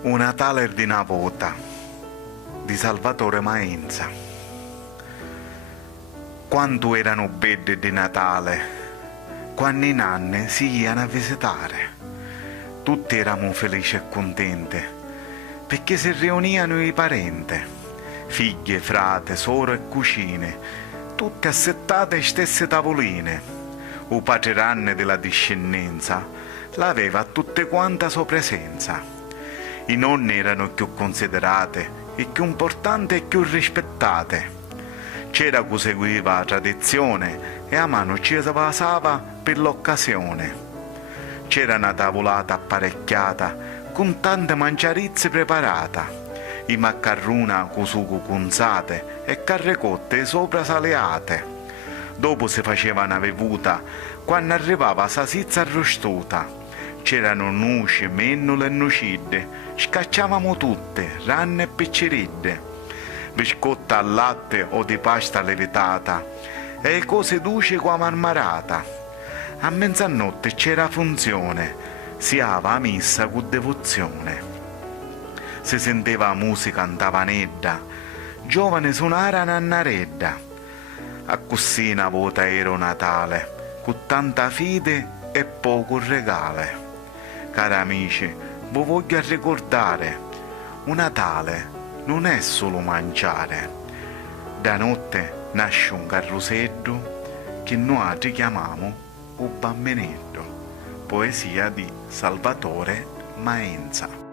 Un Natale di una volta di Salvatore Maenza. Quando erano belli di Natale, quando i nanni si iano a visitare, tutti eravamo felici e contenti, perché si riunivano i parenti, figlie, frate, sore e cugine, tutte assettate alle stesse tavoline. Il patriarca della discendenza l'aveva a tutte quante a sua presenza. I nonni erano più considerate, e più importanti e più rispettate. C'era chi seguiva la tradizione e a mano ci si passava per l'occasione. C'era una tavolata apparecchiata con tante mangiarizze preparate, i maccarruna con sugo cunzate e carrecotte sopra saleate. Dopo si faceva una bevuta quando arrivava la sizza arrostuta. C'erano nuci, mennole e nucidde, scacciavamo tutte, ranne e picceridde, biscotti al latte o di pasta levitata e cose dolci come marmarata. A mezzanotte c'era funzione, si ava a missa con devozione. Si sentiva musica in tavanedda, giovane suonare a nannaredda. A così una volta era Natale, con tanta fide e poco regale. Cari amici, vi voglio ricordare, un Natale non è solo mangiare. Da notte nasce un carrosello che noi chiamiamo un bambinetto. Poesia di Salvatore Maenza.